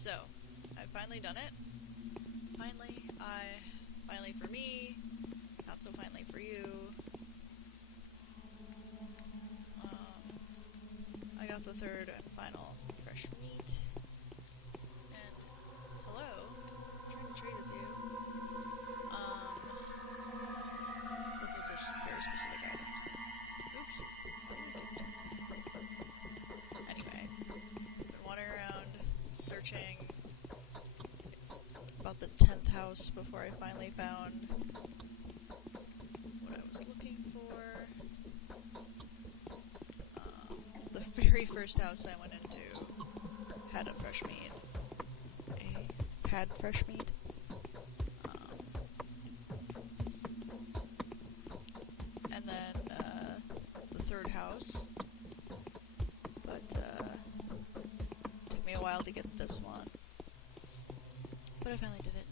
So, I've finally done it. Finally for me, not so finally for you. I got the third and final fresh meat. And, hello, I'm trying to trade with you. Looking for some very specific items. Oops. Anyway, been wandering around, searching. It's about the 10th house before I finally found what I was looking for. The very first house I went into had a fresh meat. Had fresh meat. And then the third house, but took me a while to get this one. But I finally did it.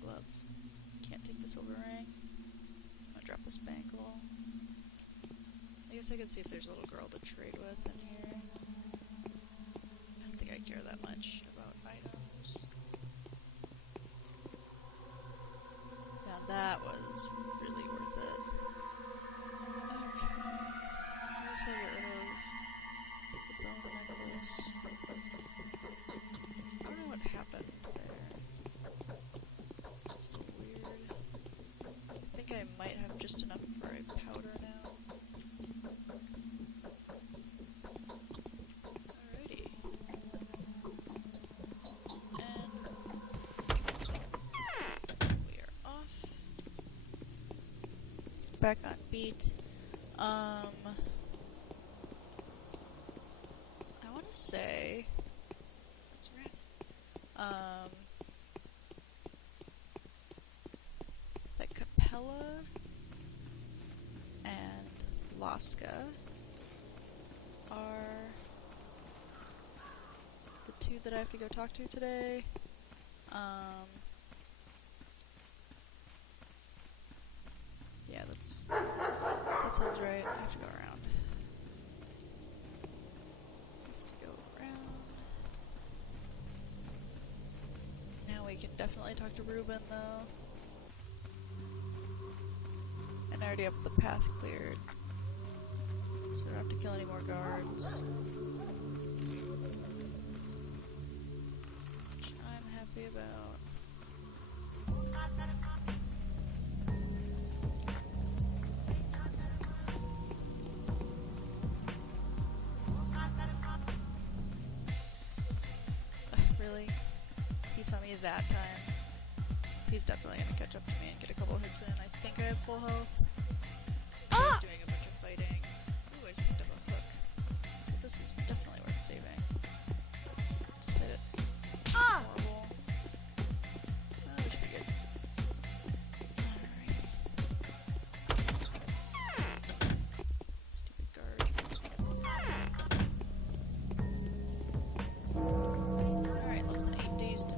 Gloves. Can't take the silver ring. I'm gonna drop this bangle. I guess I could see if there's a little girl to trade with in here. I don't think I care that much about items. Now that was really worth it. Okay. I guess I'll get rid of the bone necklace. I don't know what happened there. It's a little weird. I think I might have just enough for a powder now. Alrighty. And we are off. Back on beat. I want to say... That's right. That Capella and Laska are the two that I have to go talk to today. Yeah, that sounds right. I have to go around. Now we can definitely talk to Ruben, though. And I already have the path cleared, so I don't have to kill any more guards. Which I'm happy about. Really? He saw me that time. He's definitely gonna catch up to me and get a couple hits in. I think I have full health. He's doing a bunch of fighting. Ooh, I just picked up a hook. So this is definitely worth saving. Just hit it. Horrible. Oh, we should be good. Alright. Stupid guard. Alright, less than 8 days to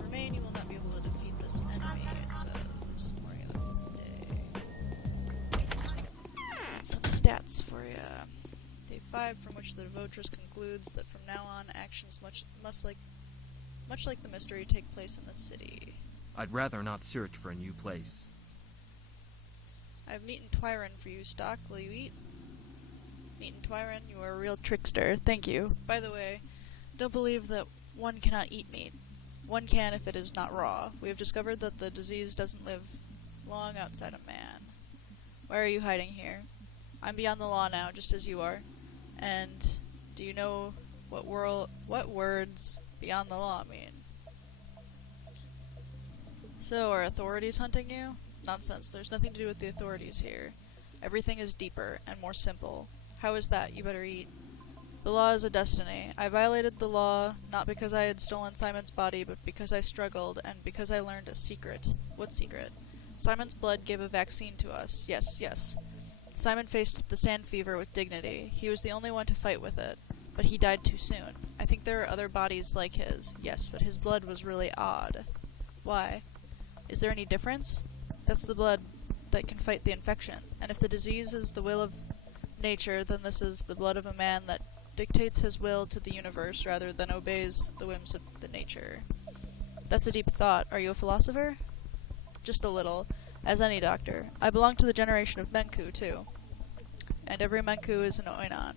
remain. You will not be able to defeat this enemy. It says morning of the day. Some stats for ya. Day 5, from which the Devotress concludes that from now on, actions much like the mystery take place in the city. I'd rather not search for a new place. I have meat and Twyron for you, Stock. Will you eat? Meat and Twyron, you are a real trickster. Thank you. By the way, don't believe that one cannot eat meat. One can if it is not raw. We have discovered that the disease doesn't live long outside of man. Why are you hiding here? I'm beyond the law now, just as you are. And do you know what words beyond the law mean? So, are authorities hunting you? Nonsense, there's nothing to do with the authorities here. Everything is deeper and more simple. How is that? You better eat. The law is a destiny. I violated the law, not because I had stolen Simon's body, but because I struggled, and because I learned a secret. What secret? Simon's blood gave a vaccine to us. Yes. Simon faced the sand fever with dignity. He was the only one to fight with it, but he died too soon. I think there are other bodies like his. Yes, but his blood was really odd. Why? Is there any difference? That's the blood that can fight the infection, and if the disease is the will of nature, then this is the blood of a man that dictates his will to the universe rather than obeys the whims of the nature. That's a deep thought. Are you a philosopher? Just a little, as any doctor. I belong to the generation of Menku, too. And every Menku is an Oinon.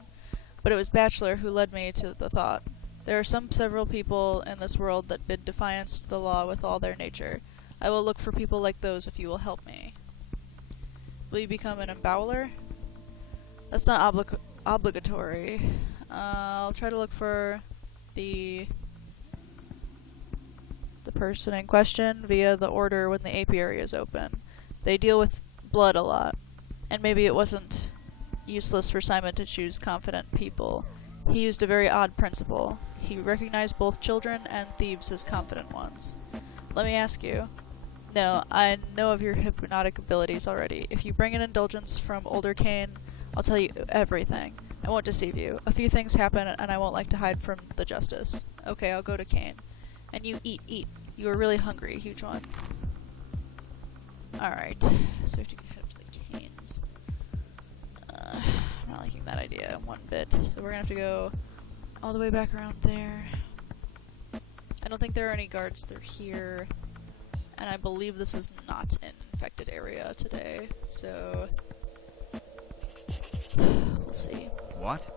But it was Bachelor who led me to the thought. There are several people in this world that bid defiance to the law with all their nature. I will look for people like those if you will help me. Will you become an embowler? That's not obligatory. I'll try to look for the person in question via the order when the apiary is open. They deal with blood a lot, and maybe it wasn't useless for Simon to choose confident people. He used a very odd principle. He recognized both children and thieves as confident ones. Let me ask you. No, I know of your hypnotic abilities already. If you bring an indulgence from older Cain, I'll tell you everything. I won't deceive you. A few things happen, and I won't like to hide from the justice. Okay, I'll go to Cain. And you eat. You are really hungry, huge one. Alright, so we have to head up to the Cains. I'm not liking that idea one bit, so we're gonna have to go all the way back around there. I don't think there are any guards through here, and I believe this is not an infected area today, so we'll see. What?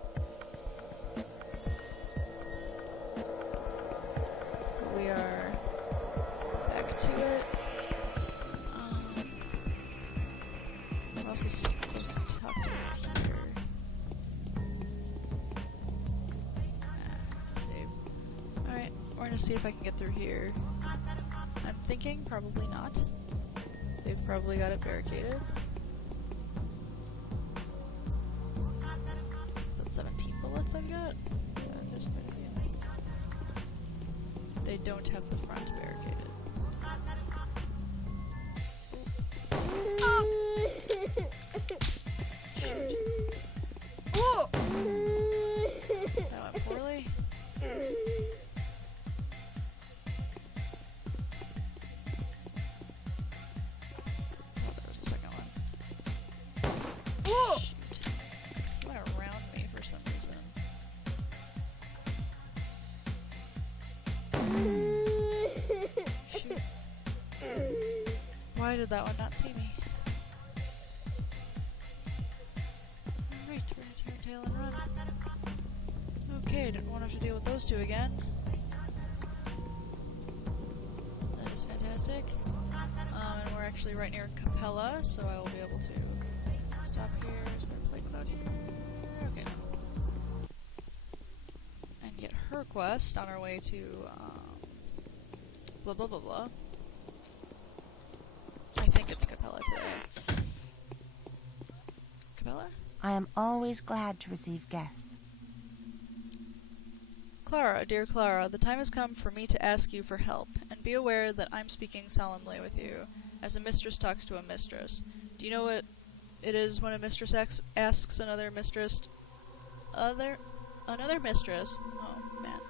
We are back to it. We're also supposed to talk to him here. To save. Alright, we're gonna see if I can get through here. I'm thinking probably not. They've probably got it barricaded. That's 17 bullets I've got? There's quite a few. They don't have the front barricaded. Oh! That went poorly. Oh, there was a second one. Oh! Shoot. It went around me for some reason. Shoot. Why did that one not see me? Alright, we're gonna turn tail and run. Okay, didn't want to have to deal with those two again. That is fantastic. And we're actually right near Capella, so I will be able to stop here. Is there a plate cloud here? Okay, no. And get her quest on our way to, blah blah blah blah. I think it's Capella today. Capella? I am always glad to receive guests. Clara, dear Clara, the time has come for me to ask you for help, and be aware that I'm speaking solemnly with you, as a mistress talks to a mistress. Do you know what it is when a mistress asks another mistress... Another mistress? Oh, man.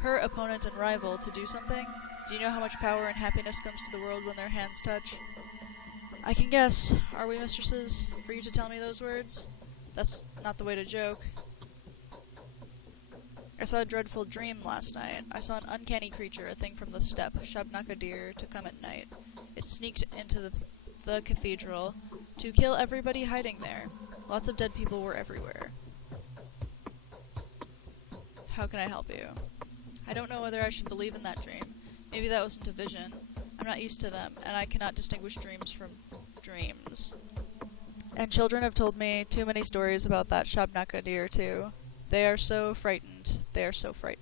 Her opponent and rival to do something? Do you know how much power and happiness comes to the world when their hands touch? I can guess. Are we mistresses for you to tell me those words? That's not the way to joke. I saw a dreadful dream last night. I saw an uncanny creature, a thing from the steppe, Shabnaka to come at night. It sneaked into the cathedral to kill everybody hiding there. Lots of dead people were everywhere. How can I help you? I don't know whether I should believe in that dream. Maybe that wasn't a vision. I'm not used to them, and I cannot distinguish dreams from dreams. And children have told me too many stories about that Shabnaka deer, too. They are so frightened. They are so frightened.